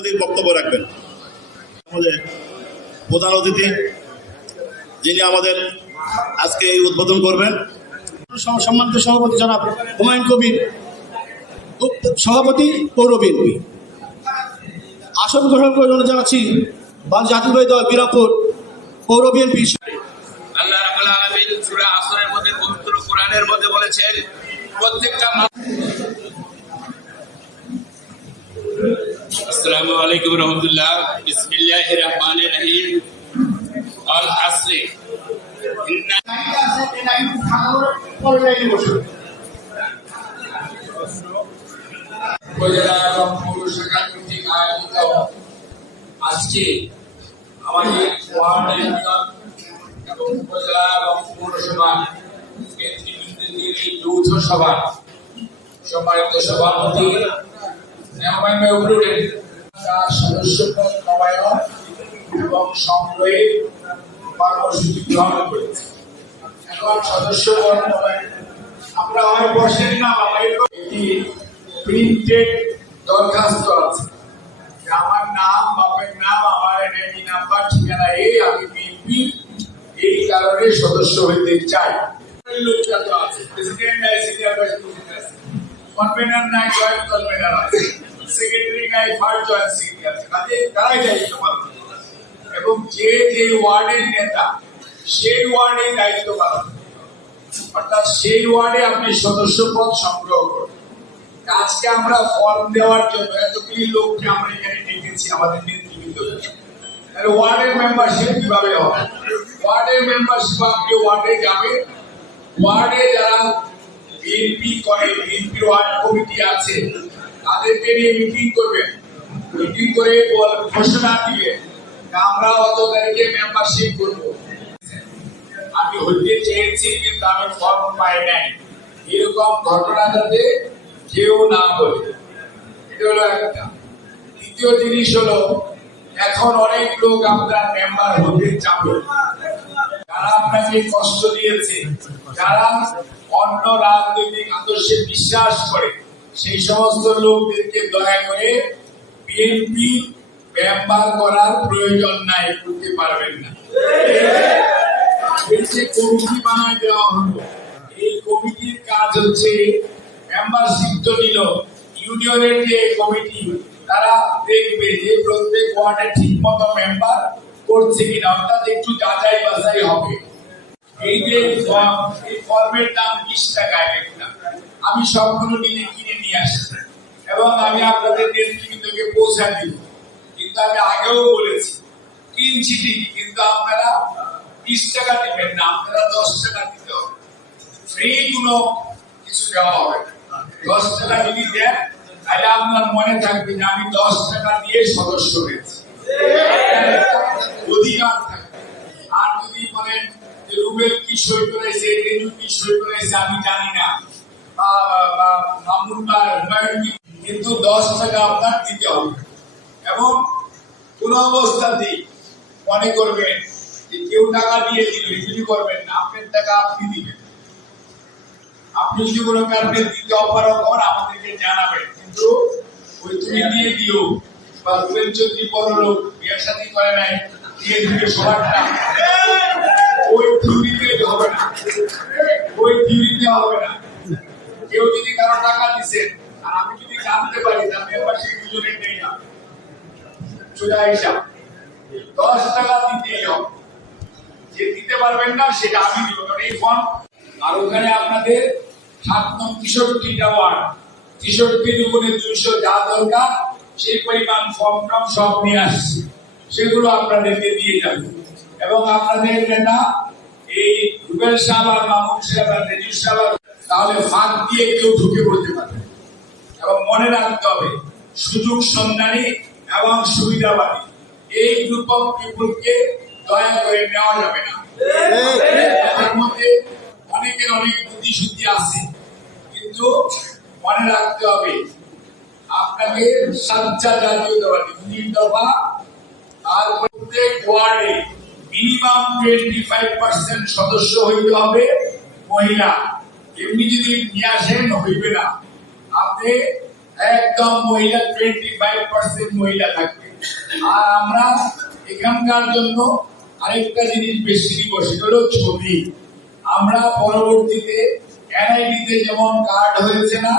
আমাদের বক্তব্য রাখবেন আমাদের প্রধান অতিথি যিনি আমাদের আজকে এই উদ্বোধন করবেন, সম্মানিত সভাপতি জনাব হুমায়ুন কবির, সভাপতি পৌর বিএনপি। আসন গ্রহণ করে জানাচ্ছি জাতীয় দল বিরাপুর পৌর বিএনপি। আল্লাহ রাব্বুল আলামিন সূরা আসরের মধ্যে পবিত্র কোরআনের মধ্যে বলেছেন প্রত্যেকটা আসসালামু আলাইকুম ওয়া রাহমাতুল্লাহ। বিসমিল্লাহির রহমানির রহিম। আল আসরি উপজেলা এবং পৌর শাখা কর্তৃক আয়োজিত আজকে আমাদের ওয়ার্ড ইউনিয়ন এবং উপজেলা এবং পৌরসভা নেতৃবৃন্দের এই যৌথ সভা সম্মানিত সভাপতি সদস্যপদ নবায়ন এবং সংগ্রহে কর্মসূচি গ্রহণ করেছে। এখন সদস্যপদ নবায়ন আমরা হয় বসেন না, এটি প্রিন্টেড দরখাস্ত আছে, আমার নাম, বাপের নাম, আমার এনআইডি নাম্বার, ঠিকানা, এই আমি বিএনপি এই কারণে সদস্য হইতে চাই। লোকটা তো আছে, প্রেসিডেন্ট নাই, সিনিয়র ভাইস প্রেসিডেন্ট আছে, কনভেনার নাই, জয়েন্ট কনভেনার আছে, সেক্রেটারি নাই, ফার্স্ট জয়েন্ট সেক্রেটারি আছে, কাজে তারাই দায়িত্ব পালন করে। এবং যে যে ওয়ার্ডের নেতা সেই ওয়ার্ডে দায়িত্ব পালন করে, অর্থাৎ সেই ওয়ার্ডে আপনি সদস্য পদ সংগ্রহ করবেন। আজকে আমরা ফর্ম দেওয়ার জন্য এতগুলি লোককে আমরা এখানে ডেকেছি আমাদের নেতৃবৃন্দ। ওয়ার্ডের মেম্বারশিপ কিভাবে হবে? ওয়ার্ডের মেম্বারশিপ আপনি ওয়ার্ডে যাবেন, ওয়ার্ডে যারা বিএনপি করে, বিএনপির ওয়ার্ড কমিটি আছে, তাদেরকে নিয়ে মিটিং করবেন। মিটিং করে ঘোষণা দিবেন আমরা অত তারিখে মেম্বারশিপ করবো। আমি হইতে চেয়েছি কিন্তু আমি ফর্ম পাই নাই, এরকম ঘটনা যাতে কেউ না বলে, এটা হলো একটা। দ্বিতীয় জিনিস হলো এখন অনেক লোক আপনার মেম্বার হতে চাবে, যারা আপনাকে কষ্ট দিয়েছে, যারা অন্য রাজনৈতিক আদর্শে বিশ্বাস করে, সেই সমস্ত লোকদেরকে দয়া করে বিএনপি মেম্বার করার প্রয়োজন নাই, করতে পারবেন না। কমিটি বানায় দেওয়া হলো, এই কমিটির কাজ হচ্ছে মেম্বারশিপ তো নিল, ইউনিয়নের যে কমিটি তারা দেখবে যে প্রত্যেক ওয়ার্ডে ঠিক মতো মেম্বার করছে কিনা, অর্থাৎ একটু যাচাই বাছাই হবে। এই যে এই ফর্মের দাম 20 টাকায় দেখলাম, আমি সবগুলো নিজে কিনে নিয়ে আসছি এবং আমি আপনাদের নেতৃবৃন্দকে পৌঁছা দিব। কিন্তু আমি আগেও বলেছি কিনছি ঠিকই, কিন্তু আপনারা 20 টাকা দিবেন না, আপনারা 10 টাকা দিতে হবে। ফ্রি কোনো কিছু দেওয়া হবে না। 10 টাকা যদি দেন তাহলে আপনার মনে থাকবে যে আমি 10 টাকা দিয়ে সদস্য হয়েছি, অধিকার থাকবে। আর যদি বলেন যে রুবেল কি সই করেছে, রেজু কি সই করেছে আমি জানি না, মামুন বা হুমায়ুন, কিন্তু 10 টাকা আপনার দিতে হবে। এবং কোন অবস্থাতেই মনে করবেন যে কেউ টাকা দিয়ে দিল, এগুলি করবেন না, আপনার টাকা আপনি দিবেন। আপনি যদি কোনো কারণে দিতে অপারগ হন আমাদেরকে জানাবেন, কিন্তু ওই তুমি দিয়ে দিও বা রুবেল চৌধুরী বড় লোক বিয়ের সাথে করে নাই দিয়ে দিবে সবারটা, ওই থিওরিতে হবে না, ওই থিওরিতে হবে না। কেউ যদি কারো টাকা দিচ্ছেন আর আমি যদি জানতে পারি তার মেম্বারশিপ দুজনের নেই না, সোজা হিসাব 10 টাকা দিতেই হবে। যে দিতে পারবেন না সেটা আমি দিব, কারণ এই ফর্ম। আর ওখানে আপনাদের 7 নং 63টা ওয়ার্ড, 63 উপরে 200 যা দরকার সেই পরিমাণ ফর্ম টর্ম সব নিয়ে আসছি, সেগুলো আপনাদেরকে দিয়ে যাবে। এবং আপনাদের নেতা এই রুবেল সাহেব আর মামুন সাহেব আর রেজু সাহেব, তাহলে ফাঁক দিয়ে কেউ ঢুকে পড়তে পারবে। এবং মনে রাখতে হবে সুযোগ সন্ধানী এবং সুবিধাবাদী এই গ্রুপ অফ পিপুলকে দয়া করে নেওয়া যাবে না। এর মধ্যে অনেকের অনেক বুদ্ধি শুদ্ধি আছে, কিন্তু মনে রাখতে হবে আপনাকে সাচ্চা জাতীয়তাবাদী 2 দফা, আর প্রত্যেক ওয়ার্ডে মিনিমাম 25% সদস্য হইতে হবে মহিলা। এমনি যদি নিয়ে আসেন হইবে না, আপনি একদম মহিলা 25% মহিলা থাকবে। আর আমরা এখানকার জন্য আরেকটা জিনিস বেশি দিব, সেটা হলো ছবি। আমরা পরবর্তীতে এনআইডিতে যেমন কার্ড হয়েছে না,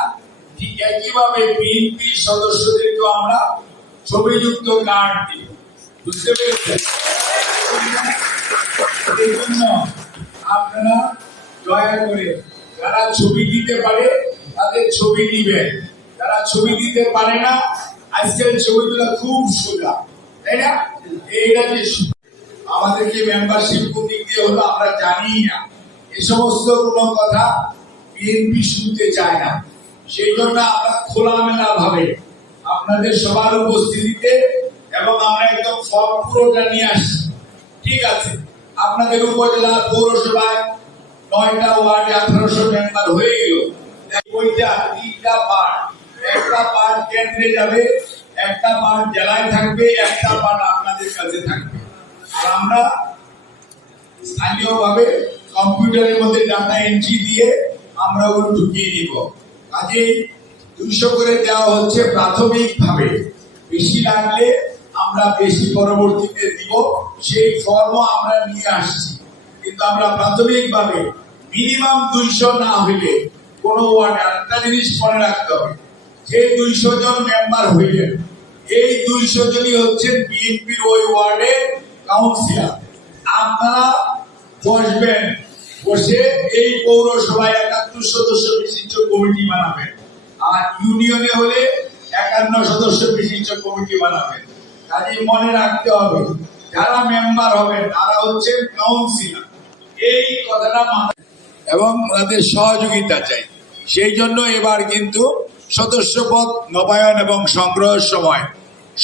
ঠিক একইভাবে বিএনপি সদস্যদেরকেও আমরা ছবিযুক্ত কার্ড দিই। বুঝতে পেরেছেন? এই জন্য আপনারা দয়া করে যারা ছবি দিতে পারে তাদের ছবি দিবেন, যারা ছবি দিতে পারে না আজকের ছবিগুলো খুব সোজা, তাই না? এইটা যে আমাদেরকে মেম্বারশিপ কোন দিক দিয়ে হলো আমরা জানি না, এই সমস্ত কোনো কথা বিএনপি শুনতে চায় না। সেই জন্য আমরা খোলামেলা ভাবে আপনাদের সবার উপস্থিতিতে এবং আমরা একদম ফর্ম পুরোটা নিয়ে আসছি। ঠিক আছে, আপনাদের উপজেলা পৌরসভায় 9টা ওয়ার্ডে 1800 মেম্বার হয়ে গেল। ওইটা 3টা পার্ট, একটা পার্ট কেন্দ্রে যাবে, একটা পার্ট জেলায় থাকবে, একটা পার্ট আপনাদের কাছে থাকবে। আর আমরা স্থানীয়ভাবে কম্পিউটারের মধ্যে ডাটা এন্ট্রি দিয়ে আমরা ওগুলো ঢুকিয়ে নিব। কাজেই 200 করে দেওয়া হচ্ছে প্রাথমিকভাবে, বেশি লাগলে আমরা বেশি পরবর্তীতে দিব। সেই ফর্মও আমরা নিয়ে আসছি, কিন্তু আমরা প্রাথমিকভাবে মিনিমাম 200 না হইলে কোনো ওয়ার্ডে, আরেকটা জিনিস মনে রাখতে হবে, যে 200 জন মেম্বার হইলেন, এই 200 জনই হচ্ছেন বিএনপির ওই ওয়ার্ডে কাউন্সিলর। আপনারা বসবেন, বসে এই পৌরসভায় 71 সদস্য বিশিষ্ট কমিটি বানাবেন, আর ইউনিয়নে হলে 51 সদস্য বিশিষ্ট কমিটি বানাবেন। কাজে মনে রাখতে হবে, যারা মেম্বার হবেন তারা হচ্ছে কাউন্সিলর, এই কথাটা মাথায়, এবং তাদের সহযোগিতা চাই। সেই জন্য এবার কিন্তু সদস্য পদ নবায়ন এবং সংগ্রহের সময়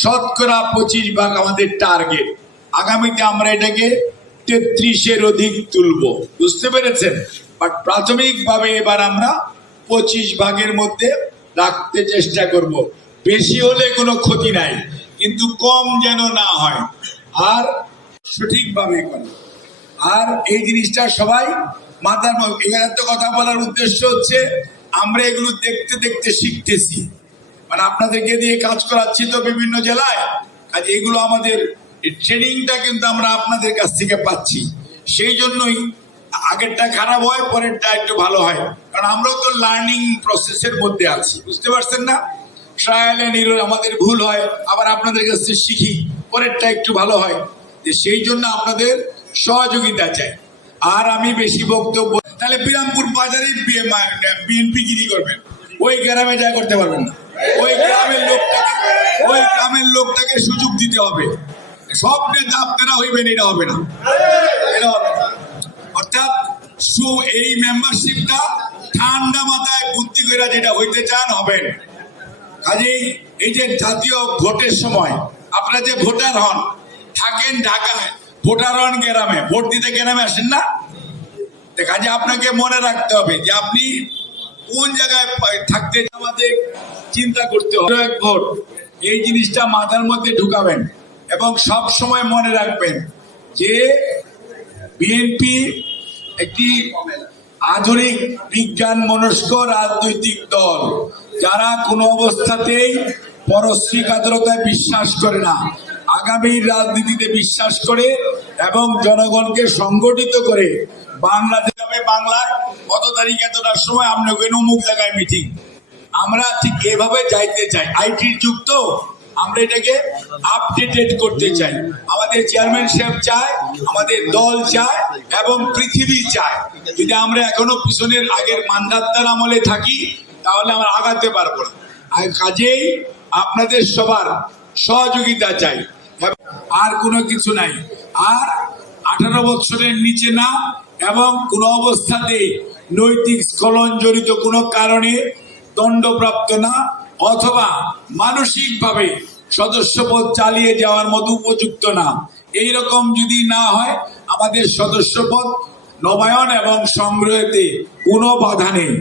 25% আমাদের টার্গেট। আগামীতে আমরা এটাকে 33-এর অধিক তুলব। বুঝতে পেরেছেন? বাট প্রাথমিকভাবে এবার আমরা 25% মধ্যে রাখতে চেষ্টা করব। বেশি হলে কোনো ক্ষতি নাই, কিন্তু কম যেন না হয়, আর সঠিকভাবে করে। আর এই জিনিসটা সবাই মাথার মধ্যে, এখানে তো কথা বলার উদ্দেশ্য হচ্ছে আমরা এগুলো দেখতে দেখতে শিখতেছি, মানে আপনাদেরকে দিয়ে কাজ করাচ্ছি তো বিভিন্ন জেলায়। আজ এগুলো আমাদের ট্রেনিংটা কিন্তু আমরা আপনাদের কাছ থেকে পাচ্ছি। সেই জন্যই আগেরটা খারাপ হয়, পরেরটা একটু ভালো হয়, কারণ আমরাও তো লার্নিং প্রসেসের মধ্যে আছি। বুঝতে পারছেন না? ট্রায়াল এন্ড এরর, আমাদের ভুল হয়, আবার আপনাদের কাছ থেকে শিখি, পরেরটা একটু ভালো হয়। সেই জন্য আপনাদের সহযোগিতা চাই। আর আমি বেশি বক্তব্য, তাহলে বিরামপুর বাজারে বিএনপি গিরি করবেন, ওই গ্রামে যা করতে পারবেন না। ওই গ্রামের লোকটাকে সুযোগ দিতে হবে। সব নেতা আপনারা হইবেন, এটা হবে না, এটা হবে না। অর্থাৎ এই মেম্বারশিপটা ঠান্ডা মাথায় বুদ্ধি করে যেটা হইতে চান হবেন। কাজেই এই যে জাতীয় ভোটের সময় আপনারা যে ভোটার হন, থাকেন ঢাকায়, ভোটার হন গ্রামে, ভোট দিতে গ্রামে আসেন না। কাজে আপনাকে মনে রাখতে হবে যে আপনি কোন জায়গায় থাকতে, আমাদের চিন্তা করতে হবে। এক ভোট, এই জিনিসটা মাথার মধ্যে ঢুকাবেন এবং সব সময় মনে রাখবেন যে বিএনপি একটি আধুনিক বিজ্ঞান মনস্ক রাজনৈতিক দল, যারা কোনো অবস্থাতেই পরশ্রীকাতরতায় বিশ্বাস করে না, আগামীর রাজনীতিতে বিশ্বাস করে এবং জনগণকে সংগঠিত করে বাংলাদেশে। বাংলায় কত তারিখ এতটার সময় আমরা অমুক জায়গায় মিটিং, আমরা ঠিক এভাবে যাইতে চাই। আইটির যুগ তো, আমরা এটাকে আপডেটেড করতে চাই। আমাদের চেয়ারম্যান সাহেব চায়, আমাদের দল চায় এবং পৃথিবী চায়। যদি আমরা এখনো পিছনের আগের মান্দাত্তার আমলে থাকি তাহলে আমরা আগাতে পারবো না। আর কাজেই আপনাদের সবার সহযোগিতা চাই, আর কোনো কিছু নাই। আর 18 বছরের নিচে না, এবং কোন অবস্থাতেই নৈতিক স্খলন জড়িত কোনো কারণে দণ্ডপ্রাপ্ত না, অথবা মানসিকভাবে সদস্যপদ চালিয়ে যাওয়ার মতো উপযুক্ত না। এইরকম যদি না হয়, আমাদের সদস্যপদ নবায়ন এবং সংগ্রহেতে কোনো বাধা নেই।